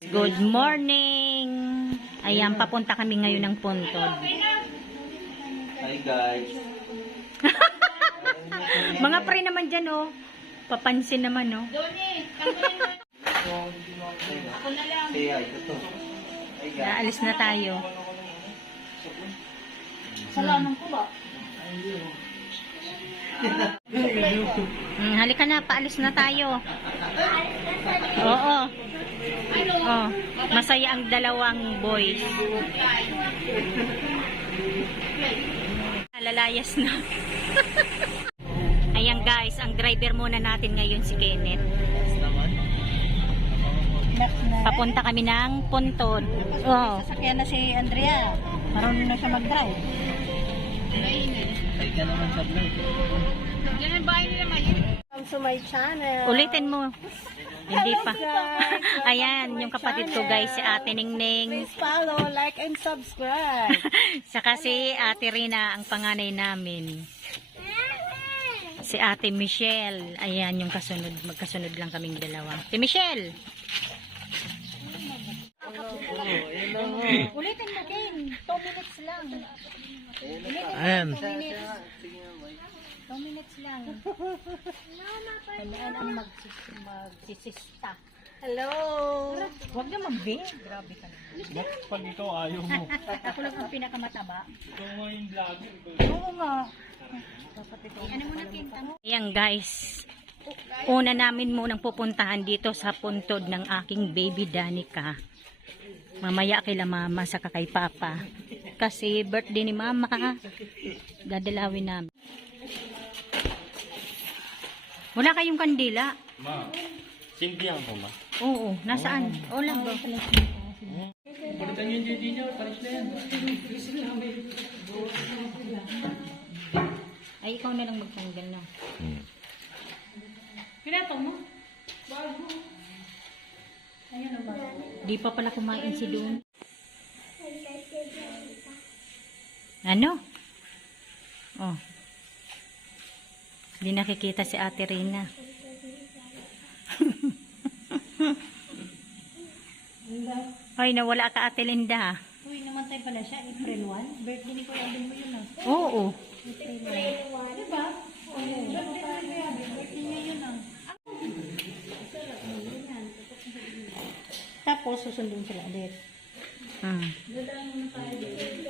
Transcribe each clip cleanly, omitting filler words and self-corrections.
Good morning! Ayan, papunta kami ngayon ng Puntod. Hi guys. Mga pre naman dyan, oh. Papansin naman, oh. Ako na lang. Say hi. Ito. Hi guys. Naalis na tayo. Salamat ko ba? Halika na, paalis na tayo. Oo. Oh, masaya ang dalawang boys. Lalayas na. Ayan guys, ang driver muna natin ngayon si Kenneth. Papunta kami ng Puntod. Oh. Sasakyan na si Andrea. Marunong na siya mag-drive. Hi ka naman sa vlog. Yan ang bahay nila ngayon. Welcome to my channel. Ulitin mo. Hindi pa. Guys, Ayan, yung kapatid ko guys, si Ate Ningning. please follow, like, and subscribe. Saka si Ate Rina, ang panganay namin. Si Ate Michelle. Ayan yung kasunod. Magkasunod lang kaming dalawa. Si Michelle! Ulitin mo, King. 2 minutes lang. Ayan. 2 minutes lang. Ayan ang magsisista. Hello. Huwag na mag-bing. Grabe ka na. Pag ikaw ayaw mo. Ako lang ang pinakamataba. Ikaw mo yung vlog. Oo nga. Ano mo na pinta mo? Ayan guys. Una namin munang pupuntahan dito sa puntod ng aking baby Danica. Mamaya kila mama saka kay papa. Kasi birthday ni mama. Dadalawin namin. Wala kayong kandila? Ma, sindihan ko ma. Oo. Nasaan? Wala ba? Palitan yung JD niya. Palis na yan. Ay, ikaw na lang magtanggal na. Pinato mo? Bago. Ayan o ba? Di pa pala kumain si Doon. Ano? Oh. Di nakikita si Ate Rina. Ay, nawala ka Ate Linda. Uy, namatay pala siya. April 1. Birthday ni Kuya Alden mo yun ah. Oo. April 1. Diba? Oo. Birthday niya yun ah. Tapos, susundin sila ulit.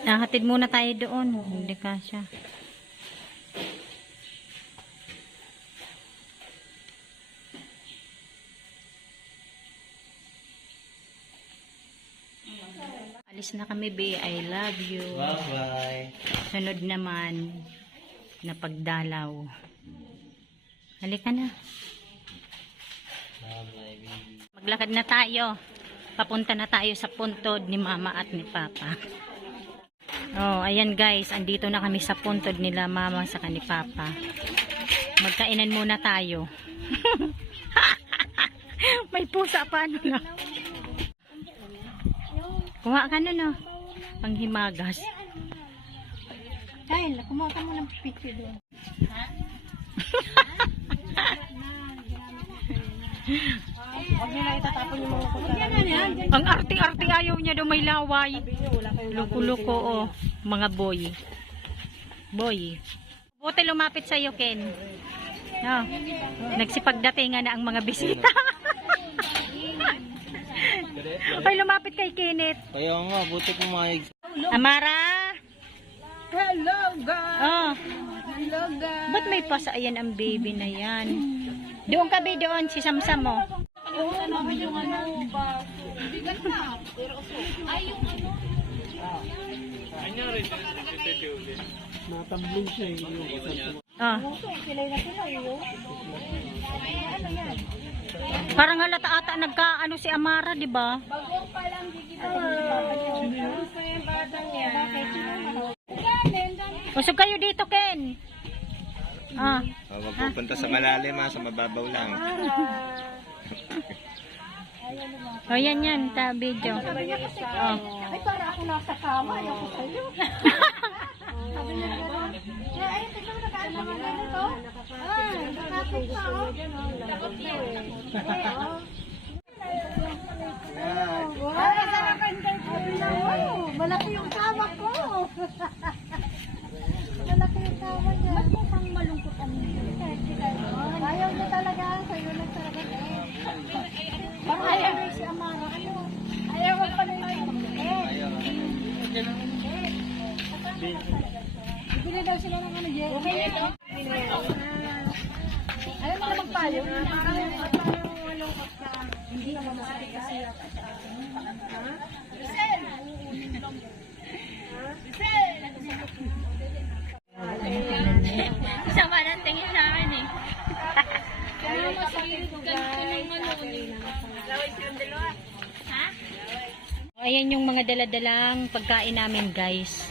Nahatid muna tayo doon. Hindi ka siya. Alis na kami, be. I love you. Bye-bye. Sunod naman na pagdalaw. Halika na. Bye-bye, baby. Maglakad na tayo. Papunta na tayo sa puntod ni mama at ni papa. Oh, ayan guys. Andito na kami sa puntod nila mama sa ni papa. Magkainan muna tayo. May pusa pa ano na. Kuha ka na no. Panghimagas. Kyle, kumuha ka mo ng picture doon. Huwag nyo na itatapon yung mga kutsara. Ang arte-arte ayaw niya daw may laway. Luko-luko oh. Mga boy. Boy. Buti lumapit sa'yo, Ken. No. Nagsipagdatingan na ang mga bisita. Ay, lumapit kay Kenneth. Kaya nga, buti pumayag. Amara! Hello guys! Oh. Hello guys! Ba't may pasa? Ayan ang baby na yan. Doon ka, be, doon. Si Samsam mo. Kalimutan namin yung ano ba? Bigat na. Pero ay yung ano. Natamblong siya yung Oh. Kilay na kilay yun. Ano yan? Parang halata ata nagka-ano si Amara, di ba? Bagong pa lang gigita. Gusto yung batang yan. Bakit? Usog kayo dito, Ken. Ah. Magpupunta sa malalim ha, sa mababaw lang. O yan yan, ta video. Oh. Ay, para ako nasa kama. Ayaw ko sa'yo. Sabi niya gano'n. Ay, tignan mo nakaano nga ganito. Ay, nakapit pa. Takot na eh. Yan. Ayan yung mga daladalang pagkain namin, guys.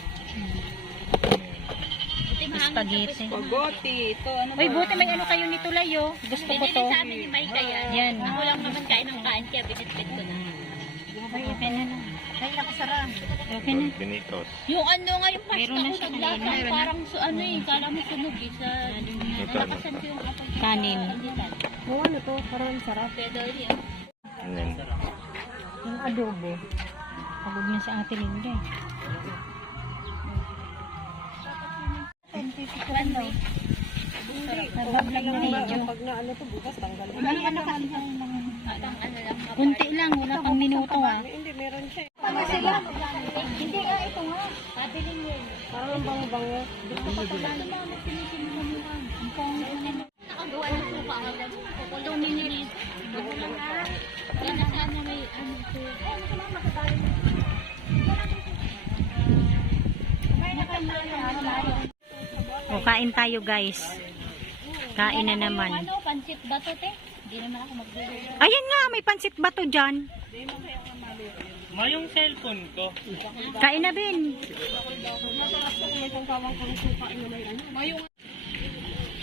Spaghetti. Pagoti. Ito, ano Uy, buti may ano kayo nito, Layo. Gusto ko to. Sa amin ni Maika yan. Yan. Ako lang naman kain ng kain kaya binitbit ko na. Ay, okay na. Ay, nakasara. Okay na. Binitos. Yung ano nga yung pasta Meron na ko siya naglasa. kanina. Parang ano eh, kala mo sunog eh. Sa nalakasan ko yung apple. Kanin. Oo, ano to? Parang sarap. Pero yun. And then, Yung adobo. Pagod niya sa ate Linda eh. Sarap lang na medyo. Pag na ano to, bukas tanggal. Ano ka? Parang ano lang. Kunti lang, wala pang minuto ah. Hindi, meron siya. Ano sila? Hindi nga ito nga. Pabilin mo yun. Parang ang bango-bango. Nakagawa ng suka ka lang. Kukulong ninilis. Yan na sana may ano ito. O, kain tayo guys. Kain na naman. Ano, pansit ba to, te? Hindi naman ako magbibigay. Ayan nga, may pansit ba to dyan? Ma, yung cellphone ko. Kain na, Bin.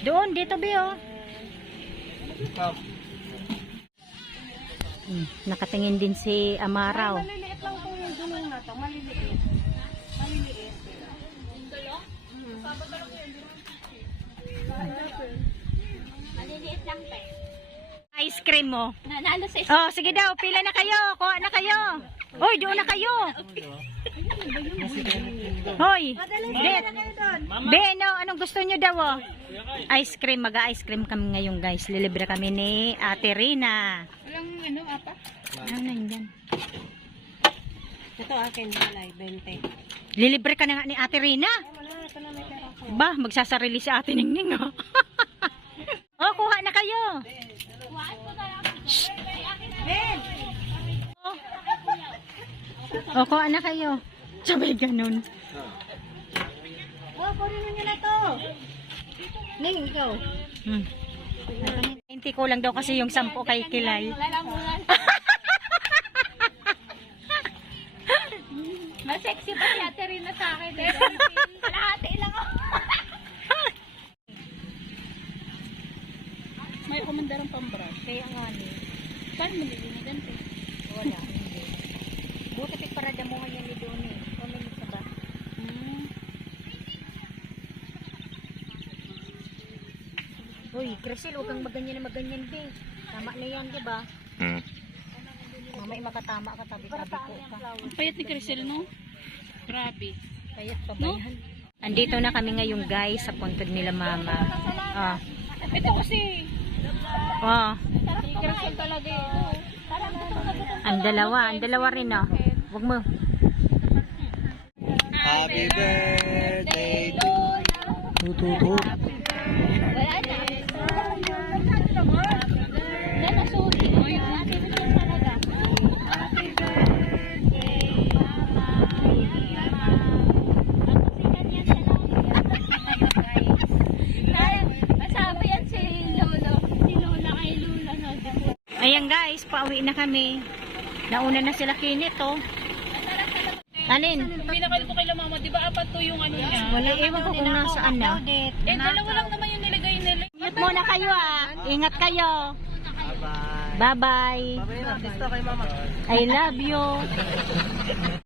Doon, dito, Bio. Nakatingin din si Amaraw. Maliliit lang po yung dunong na to. Maliliit. Maliliit. Maliliit lang, te. Ice cream mo. Nanalo sa Oh, sige daw, pila na kayo. Kuha na kayo. Hoy, doon na kayo. Hoy, Bet. Ben, no, anong gusto nyo daw? Oh? Ice cream, mag-ice cream kami ngayon, guys. Lilibre kami ni Ate Rina. Walang ano, apa? Ano na yun? Ito akin, malay, 20. Lilibre ka na nga ni Ate Rina. Wala, ito na may pera ko. Ba, magsasarili si Ate Ningning, oh. Oh, kuha na kayo. Ben! Oh, kuha na kayo. Sabay ganun. Oh, kunin nyo na to. Ning, ikaw. Hmm. 20 ko lang daw kasi yung 10 kay Kilay. Mas sexy pa si Ate Rina sa akin. Kalahati lang ako. May kumandarang pambrush. Kaya nga ni. Paano maliligan to? Wala, hindi. Buti para damuhan niya ni doon eh. Kung may isa ba? Uy, Crisel, huwag kang maganyan na maganyan, be. Tama na yan, di ba? hmm. Mamay makatama ka, tabi-tabi ko ka. Ang payat ni Crisel, no? Grabe. Kayat pa ba yan? Andito na kami ngayon, guys, sa puntod nila mama. Ah. Ito kasi. Oh. Si Crisel talaga eh. Ang dalawa rin, oh. Huwag mo. Happy birthday to you. Wala na. Yan na, sorry. Ate Rina talaga. Masabi yan si Lolo. Si Lola kay Lula. No? Ayan, guys, pauwi na kami. Nauna na sila kinit, oh. Alin? Pinakal ko kay mama, di ba apat to yung ano niya? Wala, ewan ko kung nasaan na. Eh, dalawa lang naman yung nilagay nila. Ingat muna kayo, ah. Ingat kayo. Bye-bye. Artista kay mama. I love you.